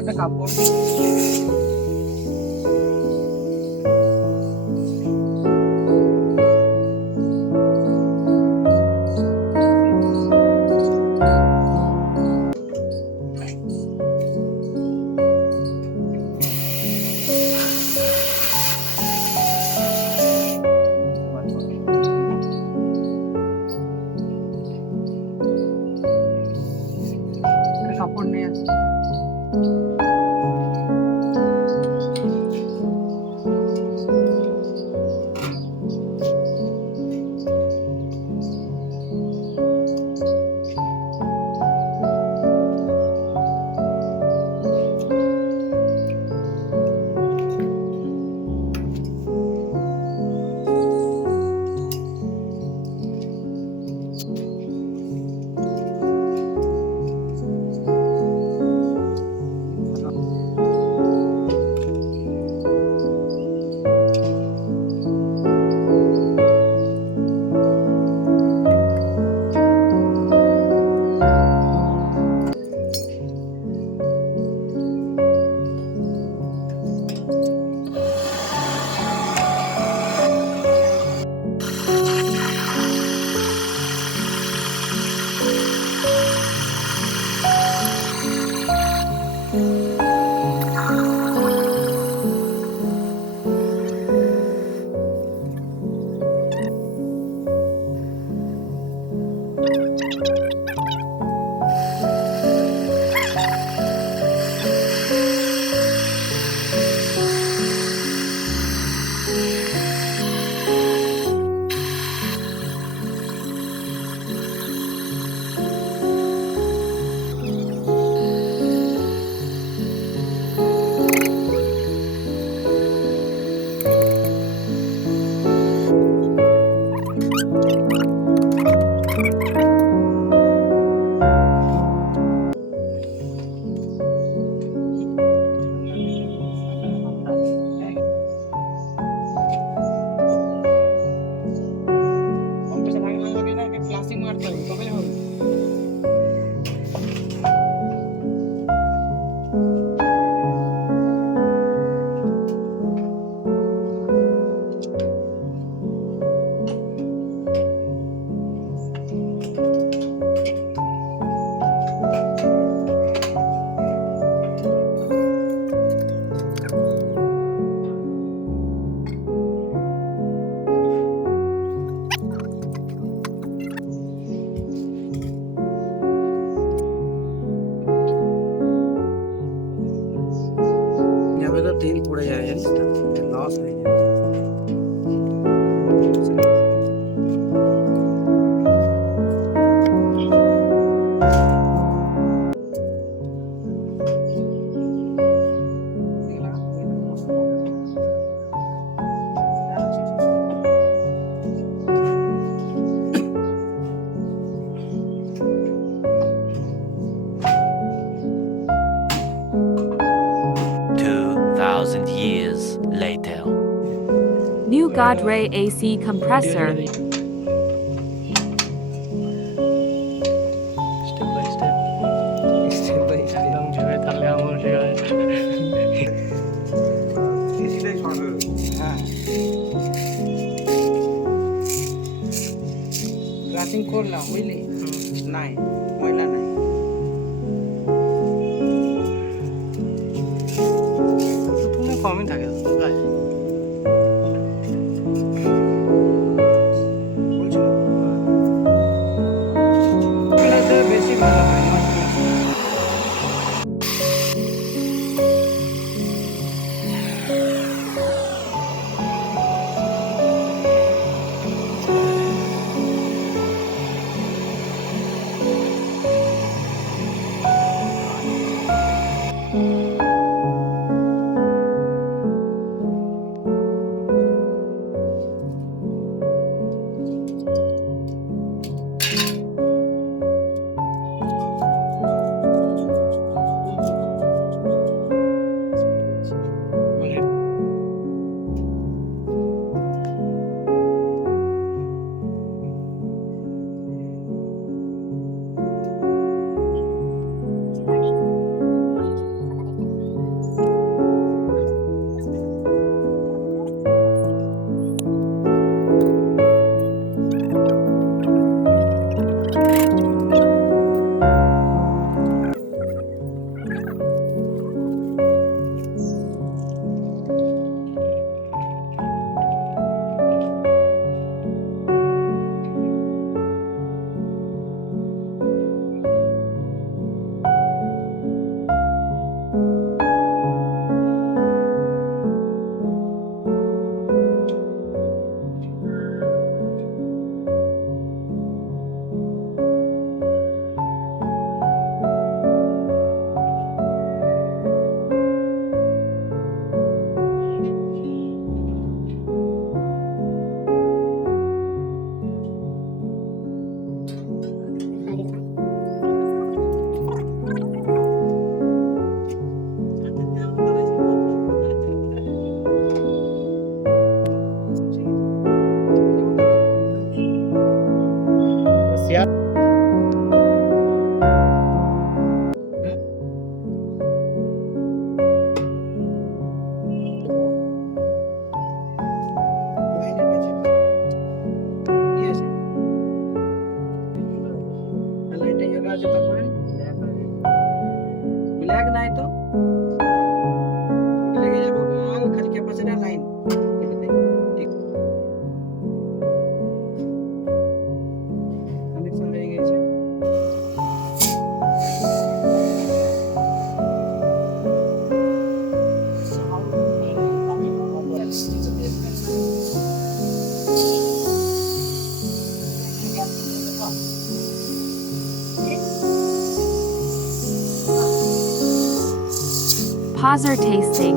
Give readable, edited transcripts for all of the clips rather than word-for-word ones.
একটা কাপড় কাপড় নিয়ে তেল পড়ে যায়, জানিস না, লস হয়ে যায়। Godrej AC compressor. Step by step step by step একদম যেভাবে তাহলে আমার সেভাবে এসিটাই শর্ট হয়ে রয়েছে। হ্যাঁ ক্রাশিং করলাম বুঝলি, নাই ময়লা নাই। তুমি কমই থাকে গায়ে বলছিল বেশি ভালো হয় না। ব্ল্যাক নাই তো লেগে যাবো মাল খালি ক্যাপাসিটার লাইন ঠিক কানেকশন হয়ে গেছে। Pauser tasting.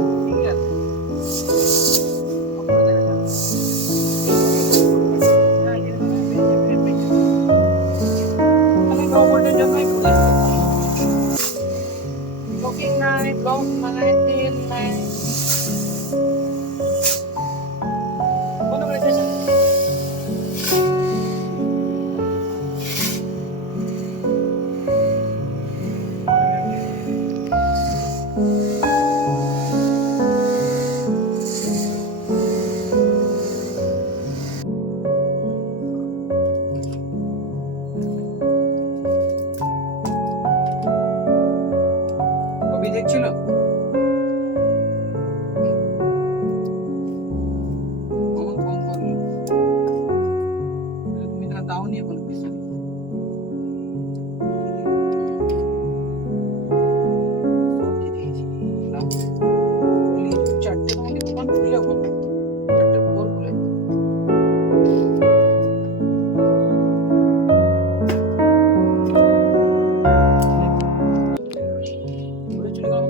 কবি দেখছিল কখন ফোন করলো তুমি তা দাওনি এখন পিছনে চারটে তোমাকে দোকান খুলে বলবো চারটের পর খুলে চলে গেল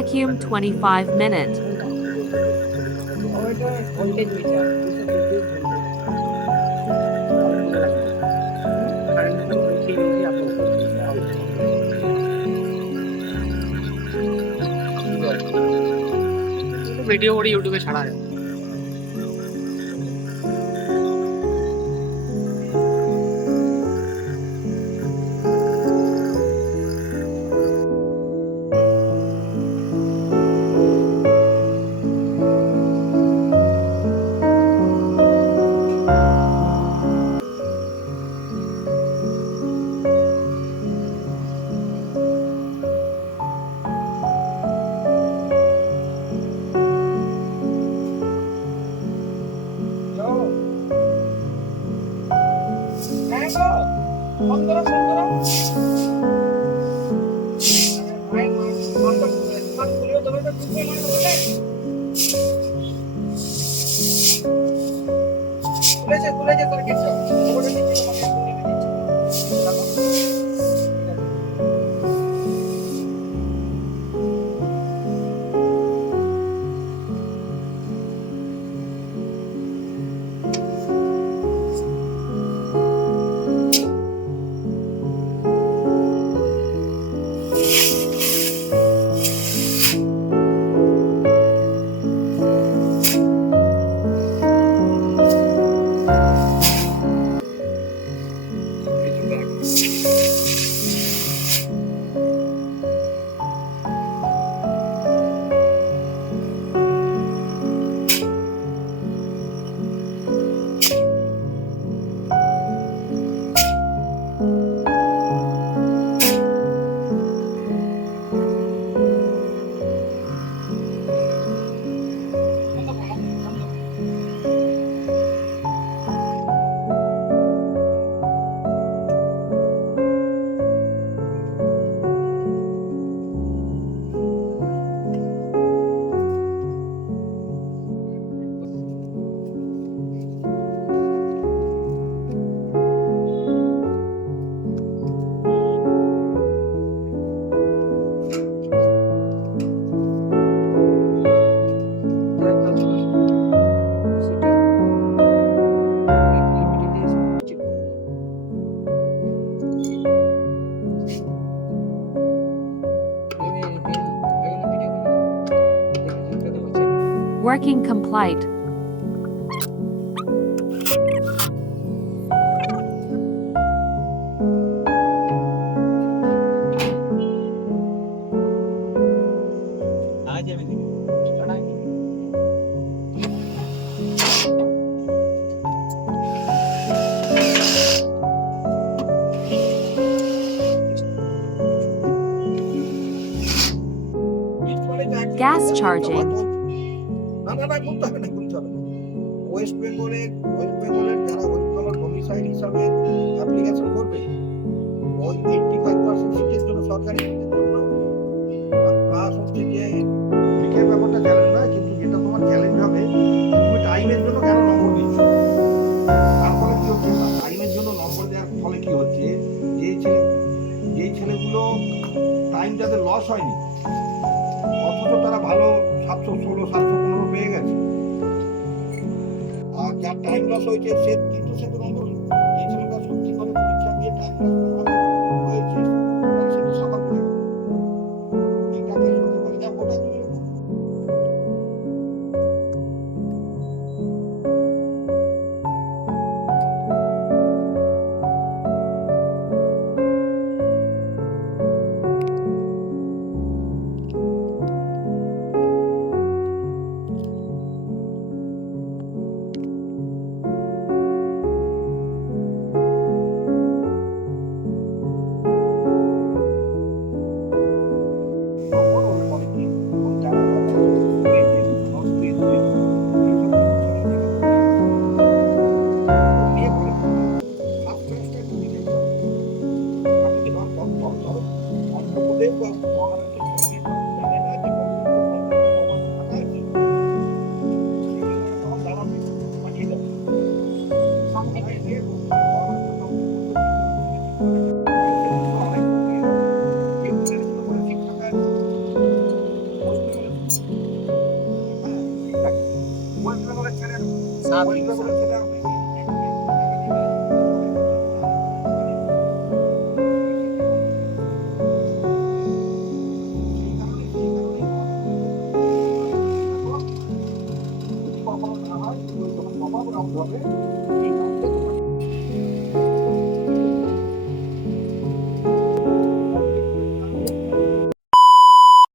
Vacuum 25 minute. ওইটা ভোল্টেজ মিটার কারেন্ট বলছি এই যে আপনার ভিডিও করে ইউটিউবে ছাড়া যায় খুলেছে তোর কিছু ওটা দিচ্ছি তোমাকে এনে দিচ্ছি দেখো Working complete. Gas charging. না বলতে হবে না ওয়েস্ট বেঙ্গলের যারা ওয়েস্ট ডোমিসাইল হিসাবে অ্যাপ্লিকেশন করবে ওই 85% সিটের জন্য সরকারি সিটের জন্য প্লাস হচ্ছে যে লিখের ব্যাপারটা চ্যালেঞ্জ নয়, কিন্তু যেটা তোমার চ্যালেঞ্জ হবে তুমি টাইমের জন্য কেন নম্বর দিচ্ছ। তারপরে কি হচ্ছে টাইমের জন্য নম্বর দেওয়ার ফলে কি হচ্ছে যেই ছেলেগুলো টাইম যাদের লস হয়নি অথচ তারা ভালো 716 715 পেয়ে গেছে, আর যার টাইম লস হয়েছে সে কিন্তু সে তো নম্বর যে ছেলেটা সত্যি করে পরীক্ষা দিয়ে টাইম লস হয়েছে সে তো সাফার করে এটা কেস হতে পারে যা ওটা তুমি পরীক্ষা করে সেটা আপনি কখনো না হয় যখন কমাবো হবে এই